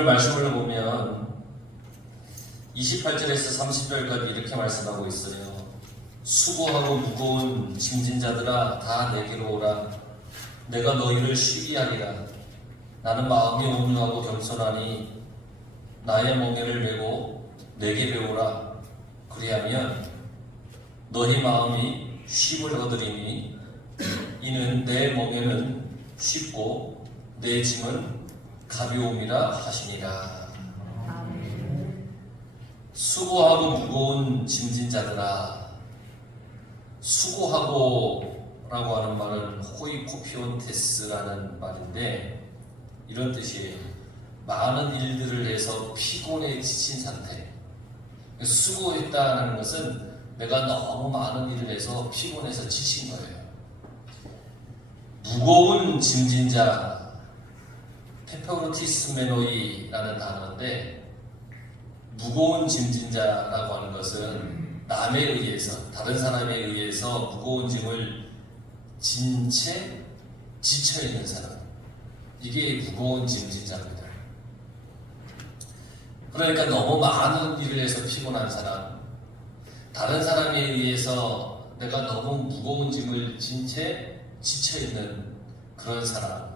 오늘 말씀을 보면 28절에서 30절까지 이렇게 말씀하고 있어요. 수고하고 무거운 짐진 자들아 다 내게로 오라. 내가 너희를 쉬게 하리라. 나는 마음이 온유하고 겸손하니 나의 멍에를 메고 내게 배우라. 그리하면 너희 마음이 쉼을 얻으리니 이는 내 멍에는 쉽고 내 짐은 가벼움이라 하시니라. 수고하고 무거운 짐진 자들아. 수고하고 라고 하는 말은 호이코피온테스라는 말인데 이런 뜻이에요. 많은 일들을 해서 피곤에 지친 상태. 수고했다는 것은 내가 너무 많은 일을 해서 피곤해서 지친 거예요. 무거운 짐진 자, 페퍼로티스메노이라는 단어인데 무거운 짐진 자라고 하는 것은 남에 의해서, 다른 사람에 의해서 무거운 짐을 진 채 지쳐있는 사람, 이게 무거운 짐진 자입니다. 그러니까 너무 많은 일을 해서 피곤한 사람, 다른 사람에 의해서 내가 너무 무거운 짐을 진 채 지쳐있는 그런 사람.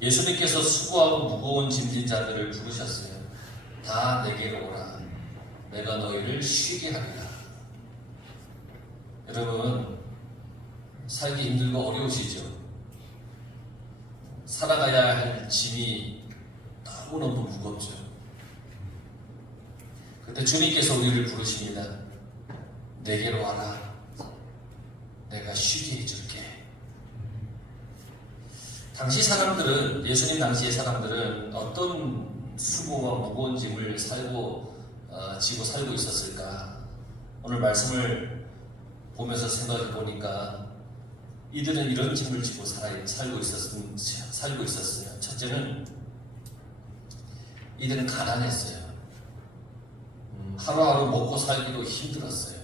예수님께서 수고하고 무거운 짐진 자들을 부르셨어요. 다 내게로 오라. 내가 너희를 쉬게 하리라. 여러분, 살기 힘들고 어려우시죠? 살아가야 할 짐이 너무너무 무겁죠. 그때 주님께서 우리를 부르십니다. 내게로 와라. 내가 쉬게 해줄게. 당시 사람들은, 예수님 당시의 사람들은 어떤 수고와 무거운 짐을 지고 살고 있었을까? 오늘 말씀을 보면서 생각해 보니까 이들은 이런 짐을 지고 살고 있었어요. 첫째는 이들은 가난했어요. 하루하루 먹고 살기도 힘들었어요.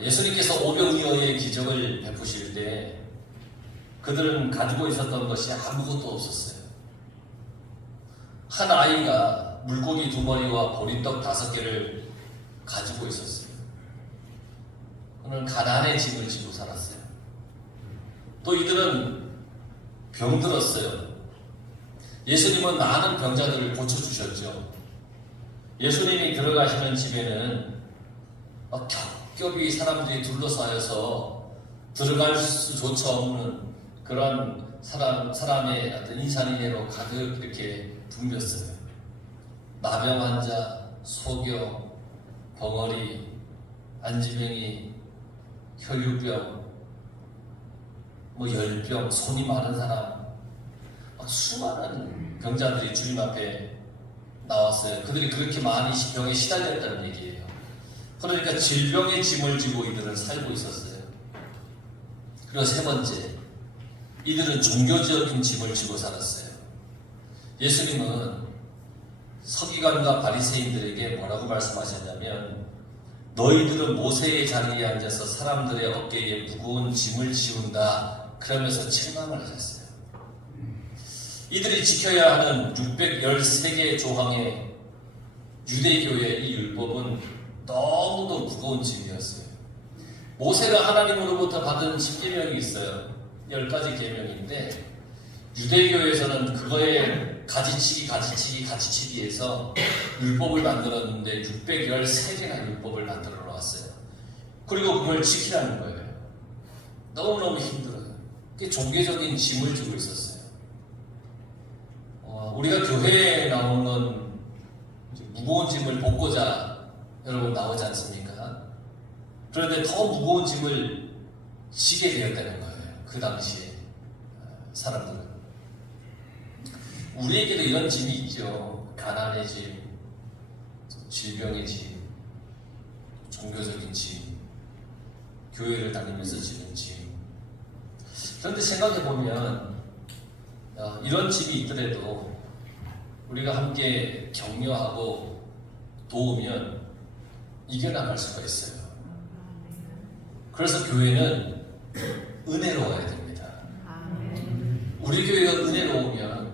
예수님께서 오병이어의 기적을 베푸실 때 그들은 가지고 있었던 것이 아무것도 없었어요. 한 아이가 물고기 2마리와 보리떡 5개를 가지고 있었어요. 그는 가난의 짐을 지고 살았어요. 또 이들은 병들었어요. 예수님은 많은 병자들을 고쳐주셨죠. 예수님이 들어가시는 집에는 겹겹이 사람들이 둘러싸여서 들어갈 수조차 없는 그런 사람의 어떤 인산인해로 가득 이렇게 붐볐어요. 나병 환자, 소경, 벙어리, 안지병이, 혈류병, 열병, 손이 마른 사람, 수많은 병자들이 주님 앞에 나왔어요. 그들이 그렇게 많이 병에 시달렸다는 얘기예요. 그러니까 질병의 짐을 지고 이들은 살고 있었어요. 그리고 세 번째, 이들은 종교적인 짐을 지고 살았어요. 예수님은 서기관과 바리새인들에게 뭐라고 말씀하셨냐면 너희들은 모세의 자리에 앉아서 사람들의 어깨에 무거운 짐을 지운다. 그러면서 책망을 하셨어요. 이들이 지켜야 하는 613개의 조항의 유대교의 이 율법은 너무도 무거운 짐이었어요. 모세가 하나님으로부터 받은 10계명이 있어요. 10가지 계명인데 유대교에서는 그거에 가지치기해서 율법을 만들었는데 613개나 율법을 만들어 놓았어요. 그리고 그걸 지키라는 거예요. 너무너무 힘들어요. 그게 종교적인 짐을 지고 있었어요. 우리가 교회에 나오는 건 무거운 짐을 벗고자 여러분 나오지 않습니까? 그런데 더 무거운 짐을 지게 되었다는 거예요. 그 당시에 사람들은. 우리에게도 이런 짐이 있죠. 가난의 짐, 질병의 짐, 종교적인 짐, 교회를 다니면서 지는 짐. 그런데 생각해보면 이런 짐이 있더라도 우리가 함께 격려하고 도우면 이겨나갈 수가 있어요. 그래서 교회는 은혜로워야 됩니다. 우리 교회가 은혜로우면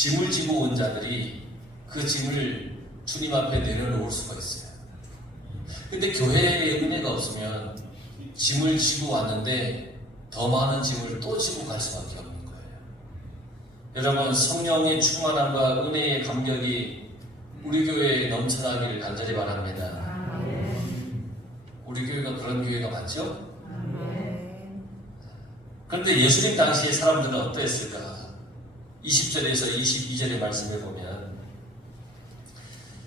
짐을 지고 온 자들이 그 짐을 주님 앞에 내려놓을 수가 있어요. 근데 교회에 은혜가 없으면 짐을 지고 왔는데 더 많은 짐을 또 지고 갈 수밖에 없는 거예요. 여러분, 성령의 충만함과 은혜의 감격이 우리 교회에 넘쳐나기를 간절히 바랍니다. 우리 교회가 그런 교회가 맞죠? 그런데 예수님 당시의 사람들은 어떠했을까? 20절에서 22절의 말씀을 보면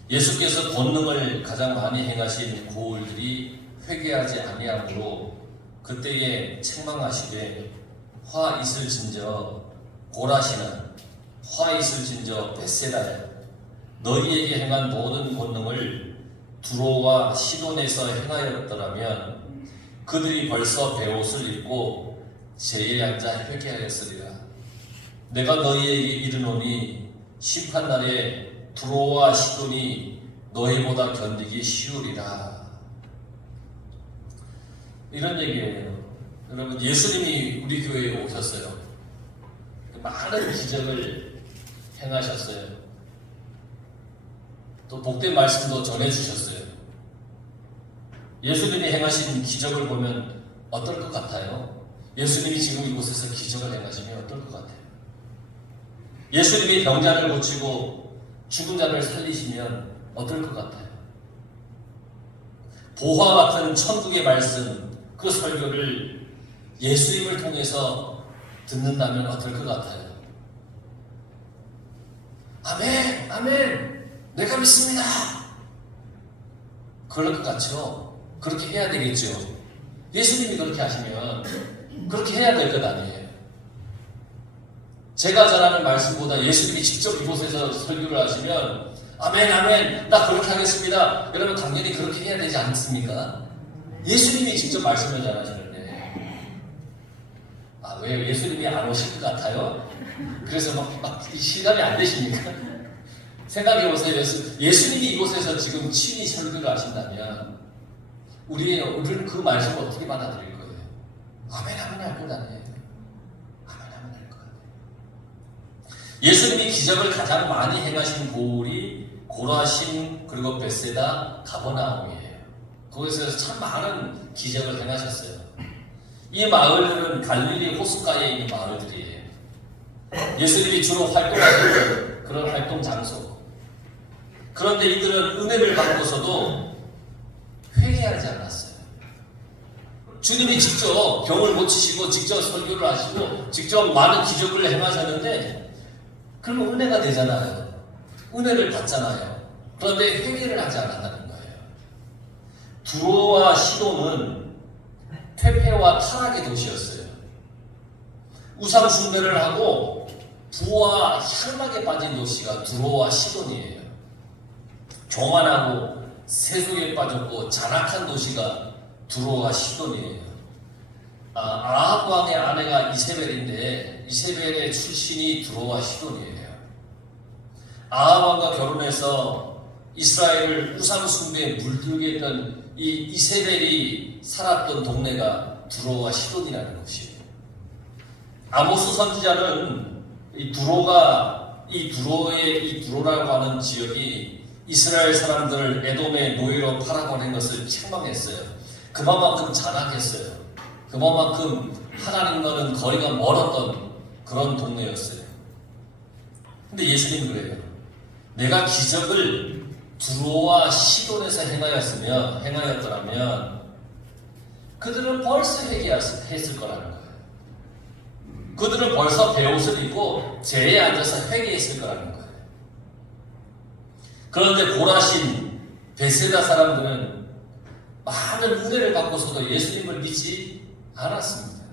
예수께서 권능을 가장 많이 행하신 고을들이 회개하지 아니하므로 그때에 책망하시되 화 있을진저 고라시나 화 있을진저 벳세다야 너희에게 행한 모든 권능을 두로와 시돈에서 행하였더라면 그들이 벌써 베옷을 입고 제에 앉아 회개하였으리라. 내가 너희에게 이르노니 심판날에 두로와 시돈이 너희보다 견디기 쉬우리라. 이런 얘기예요. 여러분, 예수님이 우리 교회에 오셨어요. 많은 기적을 행하셨어요. 또 복된 말씀도 전해주셨어요. 예수님이 행하신 기적을 보면 어떨 것 같아요? 예수님이 지금 이곳에서 기적을 행하시면 어떨 것 같아요? 예수님이 병자를 고치고 죽은 자를 살리시면 어떨 것 같아요? 보화 같은 천국의 말씀, 그 설교를 예수님을 통해서 듣는다면 어떨 것 같아요? 아멘! 아멘! 내가 믿습니다! 그럴 것 같죠? 그렇게 해야 되겠죠? 예수님이 그렇게 하시면 그렇게 해야 될 것 아니에요. 제가 전하는 말씀보다 예수님이 직접 이곳에서 설교를 하시면 아멘 아멘 나 그렇게 하겠습니다. 여러분 당연히 그렇게 해야 되지 않습니까? 예수님이 직접 말씀을 전하시는데 왜 예수님이 안 오실 것 같아요? 그래서 막 시간이 안 되십니까? 생각해보세요. 예수님이 이곳에서 지금 친히 설교를 하신다면 우리는 그 말씀을 어떻게 받아들일 거예요? 아멘 아멘 할 것 아니에요. 아멘 아멘 할 것 같아요. 예수님이 기적을 가장 많이 행하신 고을이 고라신 그리고 벳세다 가버나움이에요. 거기서 참 많은 기적을 행하셨어요. 이 마을들은 갈릴리 호숫가에 있는 마을들이에요. 예수님이 주로 활동하는 그런 활동 장소. 그런데 이들은 은혜를 받고서도 회개하지 않았어요. 주님이 직접 병을 고치시고 직접 설교를 하시고 직접 많은 기적을 행하셨는데 그러면 은혜가 되잖아요. 은혜를 받잖아요. 그런데 회개를 하지 않았다는 거예요. 두로와 시돈은 퇴폐와 타락의 도시였어요. 우상 숭배를 하고 부와 향락에 빠진 도시가 두로와 시돈이에요. 교만하고 세속에 빠졌고 잔악한 도시가 두로와 시돈이에요. 아합 왕의 아내가 이세벨인데 이세벨의 출신이 두로와 시돈이에요. 아합 왕과 결혼해서 이스라엘을 우상 숭배에 물들게 했던 이 이세벨이 살았던 동네가 두로와 시돈이라는 곳이에요. 아모스 선지자는 이 두로라고 하는 지역이 이스라엘 사람들을 에돔의 노예로 팔아보낸 것을 책망했어요. 그만큼 잔악했어요. 그만큼 하나님과는 거리가 멀었던 그런 동네였어요. 근데 예수님은 그래요. 내가 기적을 두로와 시돈에서 행하였더라면 그들은 벌써 회개했을 거라는 거예요. 그들은 벌써 베옷을 입고 제에 앉아서 회개했을 거라는 거예요. 그런데 고라신 벳세다 사람들은 많은 은혜를 받고서도 예수님을 믿지 않았습니다.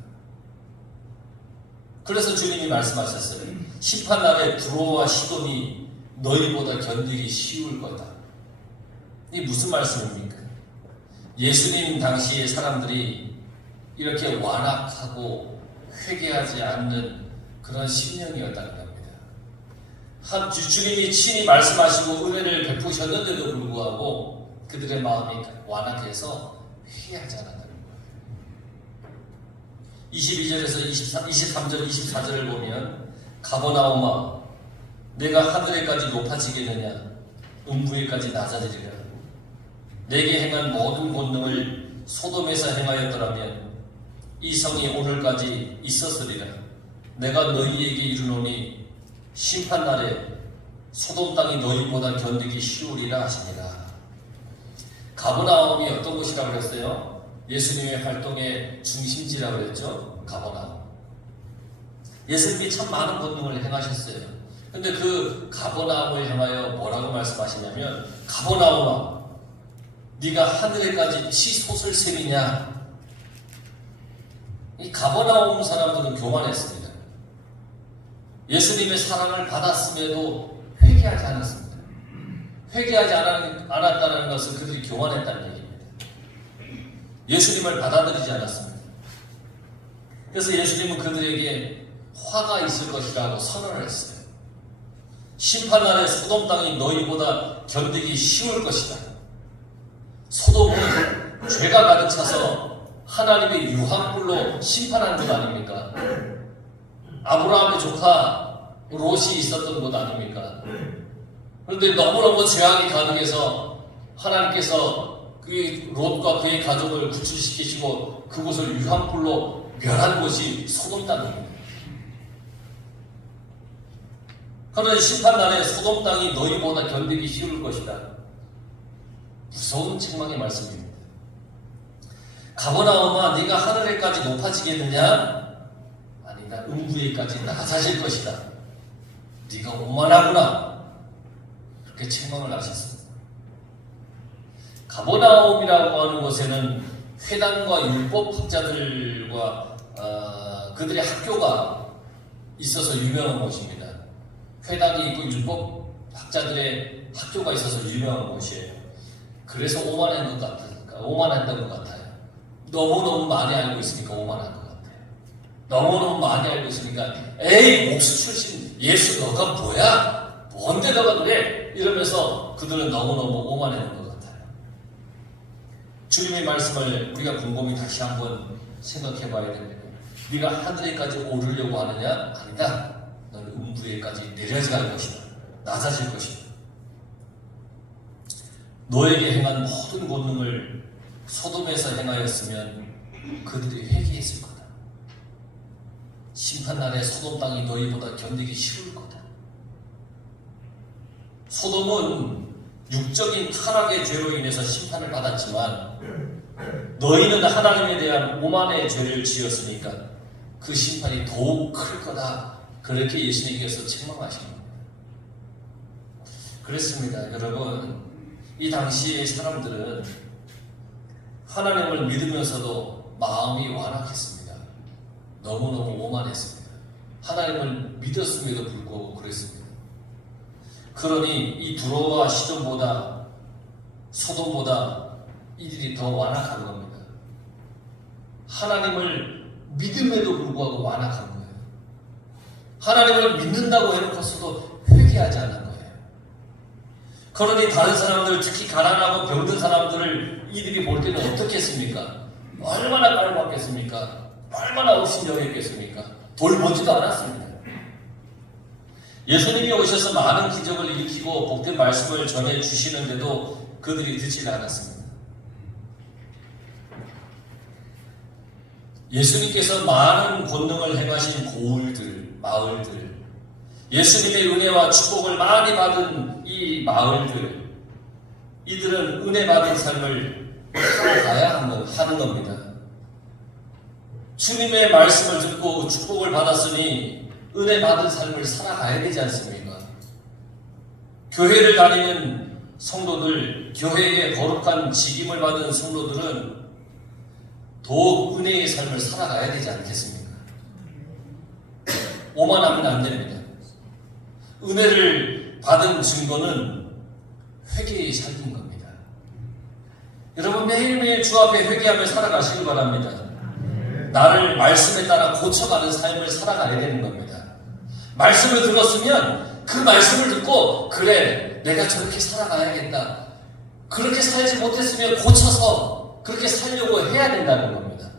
그래서 주님이 말씀하셨어요. 심판날에 두로와 시돈이 너희보다 견디기 쉬울 거다. 이게 무슨 말씀입니까? 예수님 당시의 사람들이 이렇게 완악하고 회개하지 않는 그런 심령이었다는 겁니다. 주님이 친히 말씀하시고 은혜를 베푸셨는데도 불구하고 그들의 마음이 완악해서 회개하지 않았다는 거예요. 22절에서 23절, 24절을 보면 가버나움아 내가 하늘에까지 높아지겠느냐 음부에까지 낮아지리라. 내게 행한 모든 권능을 소돔에서 행하였더라면 이 성이 오늘까지 있었으리라. 내가 너희에게 이르노니 심판날에 소돔 땅이 너희보다 견디기 쉬우리라 하시니라. 가버나움이 어떤 곳이라고 그랬어요? 예수님의 활동의 중심지라고 그랬죠. 가버나움. 예수님이 참 많은 권능을 행하셨어요. 근데 그 가버나움을 향하여 뭐라고 말씀하시냐면, 가버나움아 네가 하늘에까지 치솟을 셈이냐. 이 가버나움 사람들은 교만했습니다. 예수님의 사랑을 받았음에도 회개하지 않았습니다. 회개하지 않았다는 것은 그들이 교만했다는 얘기입니다. 예수님을 받아들이지 않았습니다. 그래서 예수님은 그들에게 화가 있을 것이라고 선언을 했어요. 심판날에 소돔 땅이 너희보다 견디기 쉬울 것이다. 소돔은 죄가 가득 차서 하나님의 유황불로 심판한 것 아닙니까? 아브라함의 조카 롯이 있었던 곳 아닙니까? 그런데 너무너무 죄악이 가득해서 하나님께서 그 롯과 그의 가족을 구출시키시고 그곳을 유황불로 멸한 곳이 소돔 땅입니다. 그러나 심판날에 소돔 땅이 너희보다 견디기 쉬울 것이다. 무서운 책망의 말씀입니다. 가버나움아 네가 하늘에까지 높아지겠느냐? 아니다. 음부에까지 낮아질 것이다. 네가 오만하구나. 그렇게 책망을 하셨습니다. 가버나움이라고 하는 곳에는 회당과 율법학자들과 그들의 학교가 있어서 유명한 곳입니다. 회당이 있고 율법학자들의 학교가 있어서 유명한 곳이에요. 그래서 오만한 것 같아요. 너무너무 많이 알고 있으니까 오만한 것 같아요. 너무너무 많이 알고 있으니까 에이 목수 출신 예수 너가 뭐야? 뭔데 너가 그래? 이러면서 그들은 너무너무 오만한 것 같아요. 주님의 말씀을 우리가 곰곰이 다시 한번 생각해 봐야 됩니다. 네가 하늘에까지 오르려고 하느냐? 아니다. 너는 음부에까지 내려갈 것이다. 낮아질 것이다. 너에게 행한 모든 권능을 소돔에서 행하였으면 그들이 회개했을 거다. 심판날에 소돔 땅이 너희보다 견디기 쉬울 거다. 소돔은 육적인 타락의 죄로 인해서 심판을 받았지만 너희는 하나님에 대한 오만의 죄를 지었으니까 그 심판이 더욱 클 거다. 그렇게 예수님께서 책망하신 겁니다. 그렇습니다. 여러분, 이 당시의 사람들은 하나님을 믿으면서도 마음이 완악했습니다. 너무너무 오만했습니다. 하나님을 믿었음에도 불구하고 그랬습니다. 그러니 이 두로와 시돈보다 소돔보다 이들이 더 완악한 겁니다. 하나님을 믿음에도 불구하고 완악한 거예요. 하나님을 믿는다고 해놓고서도 회개하지 않은 거예요. 그러니 다른 사람들, 특히 가난하고 병든 사람들을 이들이 볼 때는 어떻겠습니까? 얼마나 깔봤겠습니까? 얼마나 업신여겼겠습니까? 돌보지도 않았습니다. 예수님이 오셔서 많은 기적을 일으키고 복된 말씀을 전해주시는데도 그들이 듣지 않았습니다. 예수님께서 많은 권능을 행하신 고을들, 마을들, 예수님의 은혜와 축복을 많이 받은 이 마을들, 이들은 은혜 받은 삶을 살아가야 하는 겁니다. 주님의 말씀을 듣고 축복을 받았으니 은혜 받은 삶을 살아가야 되지 않습니까? 교회를 다니는 성도들, 교회의 거룩한 직임을 받은 성도들은 더욱 은혜의 삶을 살아가야 되지 않겠습니까? 오만하면 안 됩니다. 은혜를 받은 증거는 회개의 삶인 겁니다. 여러분, 매일매일 주 앞에 회개하며 살아가시길 바랍니다. 나를 말씀에 따라 고쳐가는 삶을 살아가야 되는 겁니다. 말씀을 들었으면 그 말씀을 듣고 그래, 내가 저렇게 살아가야겠다. 그렇게 살지 못했으면 고쳐서 그렇게 살려고 해야 된다는 겁니다.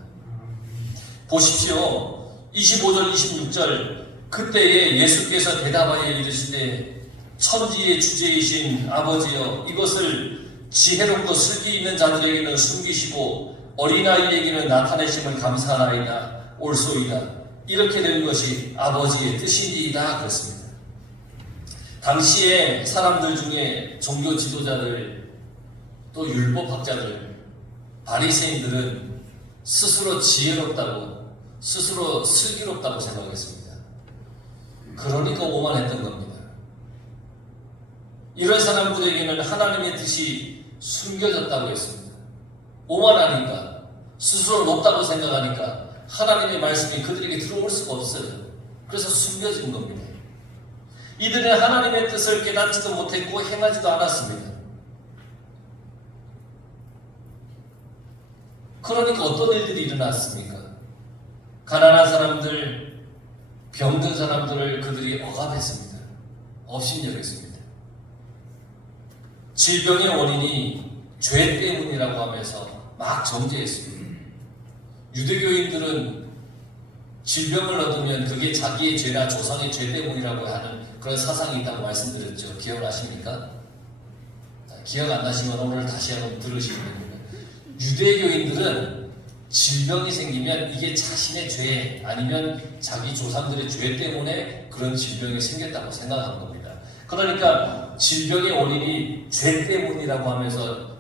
보십시오. 25절, 26절 그때에 예수께서 대답하여 이르시되 천지의 주제이신 아버지여 이것을 지혜롭고 슬기 있는 자들에게는 숨기시고 어린아이에게는 나타내심을 감사하나이다. 옳소이다. 이렇게 된 것이 아버지의 뜻이니이다. 그랬습니다. 당시에 사람들 중에 종교 지도자들 또 율법학자들 바리새인들은 스스로 지혜롭다고 스스로 슬기롭다고 생각했습니다. 그러니까 오만했던 겁니다. 이런 사람들에게는 하나님의 뜻이 숨겨졌다고 했습니다. 오만하니까 스스로 높다고 생각하니까 하나님의 말씀이 그들에게 들어올 수가 없어요. 그래서 숨겨진 겁니다. 이들은 하나님의 뜻을 깨닫지도 못했고 행하지도 않았습니다. 그러니까 어떤 일들이 일어났습니까? 가난한 사람들, 병든 사람들을 그들이 억압했습니다. 업신여겼습니다. 질병의 원인이 죄 때문이라고 하면서 막 정죄했습니다. 유대교인들은 질병을 얻으면 그게 자기의 죄나 조상의 죄 때문이라고 하는 그런 사상이 있다고 말씀드렸죠. 기억나십니까? 기억 안 나시면 오늘 다시 한번 들으시면 됩니다. 유대교인들은 질병이 생기면 이게 자신의 죄 아니면 자기 조상들의 죄 때문에 그런 질병이 생겼다고 생각한 겁니다. 그러니까 질병의 원인이 죄 때문이라고 하면서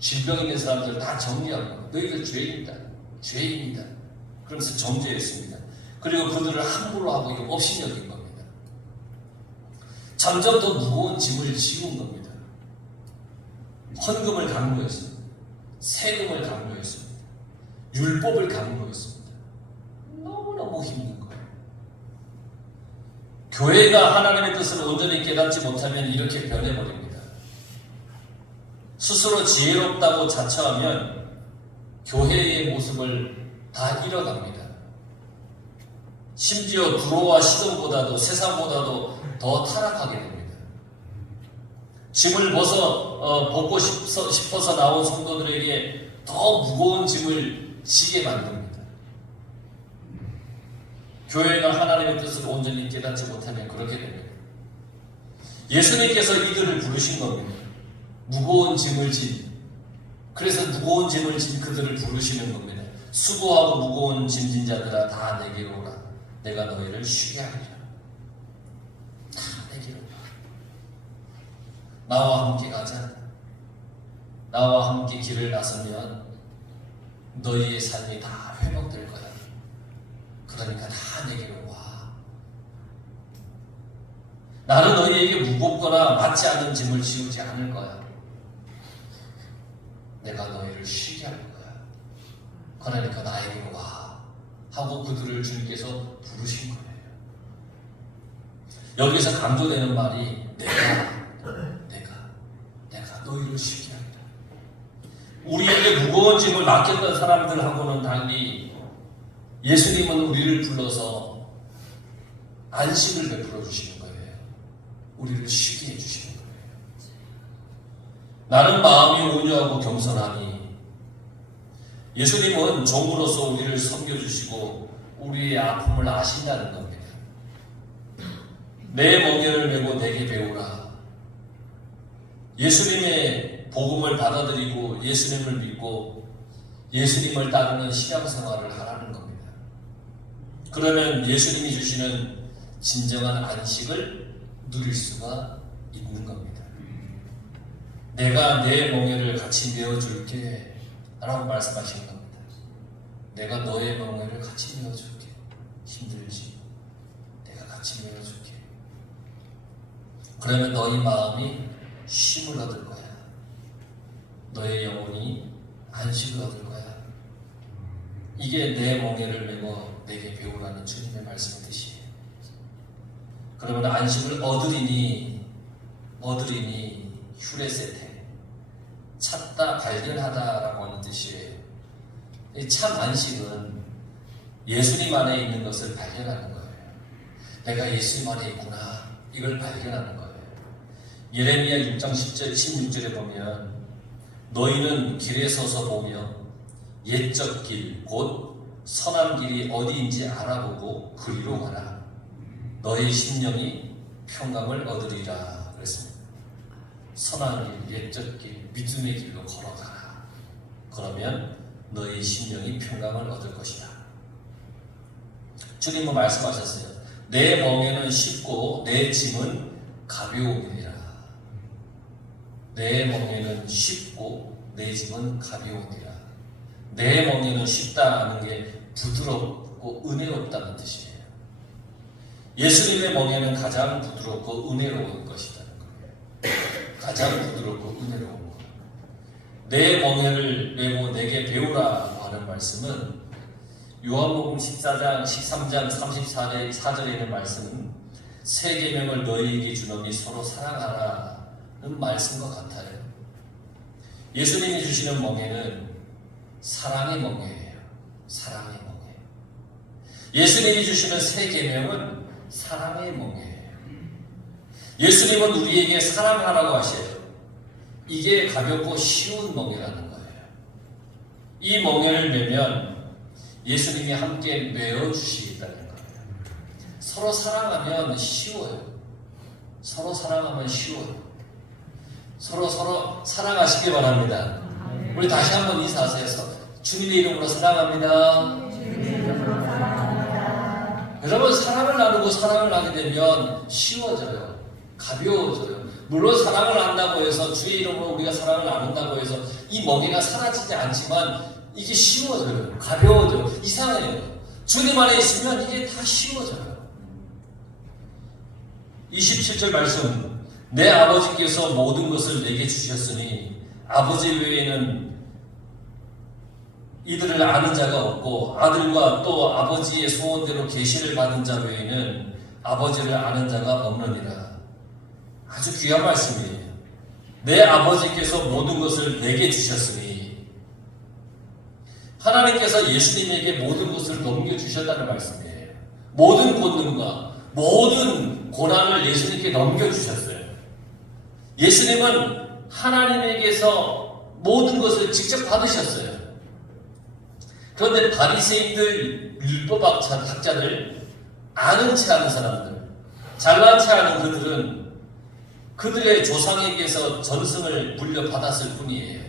질병 있는 사람들을 다 정리하고 너희들 죄인이다. 죄인이다. 그러면서 정죄했습니다. 그리고 그들을 함부로 하고 이거 없이 여긴 겁니다. 점점 더 무거운 짐을 지운 겁니다. 헌금을 강요했습니다. 세금을 강요했습니다. 율법을 강요했습니다. 너무너무 힘든 거예요. 교회가 하나님의 뜻을 온전히 깨닫지 못하면 이렇게 변해버립니다. 스스로 지혜롭다고 자처하면 교회의 모습을 다 잃어갑니다. 심지어 두로와 시돈보다도 세상보다도 더 타락하게 됩니다. 짐을 벗고 싶어서 나온 성도들에게 더 무거운 짐을 지게 만듭니다. 교회가 하나님의 뜻을 온전히 깨닫지 못하면 그렇게 됩니다. 예수님께서 이들을 부르신 겁니다. 무거운 짐을 진, 그래서 무거운 짐을 진 그들을 부르시는 겁니다. 수고하고 무거운 짐진 자들아 다 내게로 오라. 내가 너희를 쉬게 하리라. 다 내게로 오라. 나와 함께 가자. 나와 함께 길을 나서면 너희의 삶이 다 회복될 거야. 그러니까 다 내게로 와. 나는 너희에게 무겁거나 맞지 않는 짐을 지우지 않을 거야. 내가 너희를 쉬게 할 거야. 그러니까 나에게로 와. 하고 그들을 주님께서 부르신 거예요. 여기서 강조되는 말이 내가 너희를 쉬게 하리라. 우리에게 무거운 짐을 맡겼던 사람들하고는 달리 예수님은 우리를 불러서 안식을 베풀어 주시는 거예요. 우리를 쉬게 해주시는 거예요. 나는 마음이 온유하고 겸손하니 예수님은 종으로서 우리를 섬겨주시고 우리의 아픔을 아신다는 겁니다. 내 멍에를 메고 내게 배우라. 예수님의 복음을 받아들이고 예수님을 믿고 예수님을 따르는 신앙생활을 하라는 겁니다. 그러면 예수님이 주시는 진정한 안식을 누릴 수가 있는 겁니다. 내가 내 멍에를 같이 메어줄게 라고 말씀하시는 겁니다. 내가 너의 멍에를 같이 메어줄게. 힘들지? 내가 같이 메어줄게. 그러면 너희 마음이 쉼을 얻을 거야. 너의 영혼이 안식을 얻을 거야. 이게 내 멍에를 메고 내게 배우라는 주님의 말씀의 뜻이에요. 그러면 안식을 얻으리니 휴레세테 찾다 발견하다라고 하는 뜻이에요. 참 안식은 예수님 안에 있는 것을 발견하는 거예요. 내가 예수님 안에 있구나. 이걸 발견하는 거예요. 예레미야 6장 16절에 보면 너희는 길에 서서 보며 옛적 길 곧 선한 길이 어디인지 알아보고 그리로 가라. 너희 심령이 평강을 얻으리라 그랬습니다. 선한 길, 옛적 길, 믿음의 길로 걸어가라. 그러면 너희 심령이 평강을 얻을 것이다. 주님은 말씀하셨어요. 내 멍에는 쉽고 내 짐은 가벼우니라. 내 멍에는 쉽고 내 짐은 가벼우니라. 내 멍에는 쉽다는 게 부드럽고 은혜롭다는 뜻이에요. 예수님의 멍에는 가장 부드럽고 은혜로운 것이라는 거예요. 가장 부드럽고 은혜로운 것. 내 멍에를 메고 내게 배우라고 하는 말씀은 요한복음 14장, 13장 34절에 있는 말씀은 새 계명을 너희에게 주노니 서로 사랑하라는 말씀과 같아요. 예수님이 주시는 멍에는 사랑의 멍에예요. 사랑의 멍에. 예수님이 주시는 새 계명은 사랑의 멍에예요. 예수님은 우리에게 사랑하라고 하셔요. 이게 가볍고 쉬운 멍에라는 거예요. 이 멍에를 메면 예수님이 함께 메어주시겠다는 거예요. 서로 사랑하면 쉬워요. 서로 사랑하면 쉬워요. 서로 사랑하시기 바랍니다. 우리 다시 한번 인사하세요. 주님의 이름으로 사랑합니다. 여러분, 사랑을 나누고 사랑을 하게 되면 쉬워져요. 가벼워져요. 물론 사랑을 한다고 해서 주의 이름으로 우리가 사랑을 나눈다고 해서 이 멍에가 사라지지 않지만 이게 쉬워져요. 가벼워져요. 이상해요. 주님 안에 있으면 이게 다 쉬워져요. 27절 말씀. 내 아버지께서 모든 것을 내게 주셨으니 아버지 외에는 이들을 아는 자가 없고 아들과 또 아버지의 소원대로 계시를 받은 자 외에는 아버지를 아는 자가 없느니라. 아주 귀한 말씀이에요. 내 아버지께서 모든 것을 내게 주셨으니 하나님께서 예수님에게 모든 것을 넘겨주셨다는 말씀이에요. 모든 권능과 모든 고난을 예수님께 넘겨주셨어요. 예수님은 하나님에게서 모든 것을 직접 받으셨어요. 그런데 바리새인들, 율법학자들, 아는 체 하는 사람들, 잘난 체 하는 그들은 그들의 조상에게서 전승을 물려받았을 뿐이에요.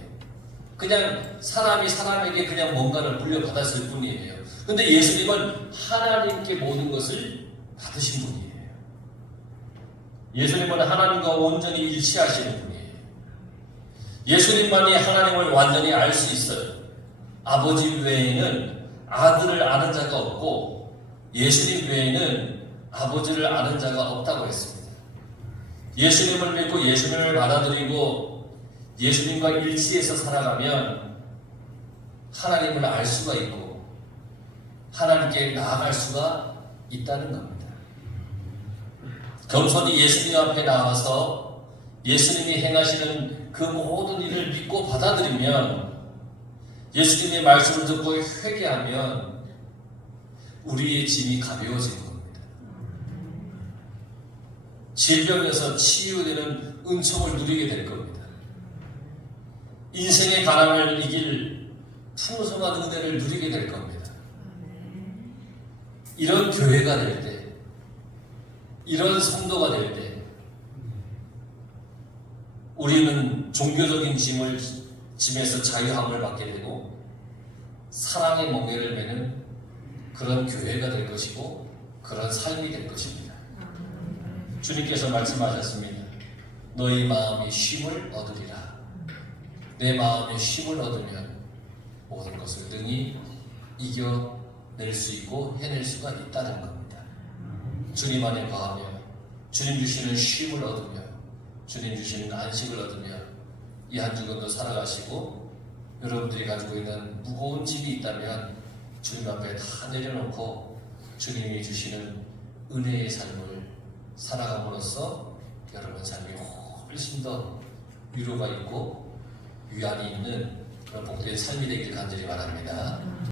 그냥 사람이 사람에게 그냥 뭔가를 물려받았을 뿐이에요. 그런데 예수님은 하나님께 모든 것을 받으신 분이에요. 예수님은 하나님과 온전히 일치하시는 분이에요. 예수님만이 하나님을 완전히 알 수 있어요. 아버지 외에는 아들을 아는 자가 없고 예수님 외에는 아버지를 아는 자가 없다고 했습니다. 예수님을 믿고 예수님을 받아들이고 예수님과 일치해서 살아가면 하나님을 알 수가 있고 하나님께 나아갈 수가 있다는 겁니다. 겸손히 예수님 앞에 나와서 예수님이 행하시는 그 모든 일을 믿고 받아들이면 예수님의 말씀을 듣고 회개하면 우리의 짐이 가벼워지는 겁니다. 질병에서 치유되는 은총을 누리게 될 겁니다. 인생의 가난을 이길 풍성한 은혜를 누리게 될 겁니다. 이런 교회가 될 때, 이런 성도가 될 때, 우리는 종교적인 짐에서 자유함을 받게 되고 사랑의 멍에를 매는 그런 교회가 될 것이고 그런 삶이 될 것입니다. 주님께서 말씀하셨습니다. 너희 마음이 쉼을 얻으리라. 내 마음에 쉼을 얻으면 모든 것을 능히 이겨낼 수 있고 해낼 수가 있다는 겁니다. 주님 안에 거하며 주님 주시는 쉼을 얻으며 주님 주시는 안식을 얻으며 이 한 주간도 살아가시고 여러분들이 가지고 있는 무거운 짐이 있다면 주님 앞에 다 내려놓고 주님이 주시는 은혜의 삶을 살아감으로써 여러분 삶이 훨씬 더 위로가 있고 위안이 있는 그런 복된 삶이 되길 간절히 바랍니다.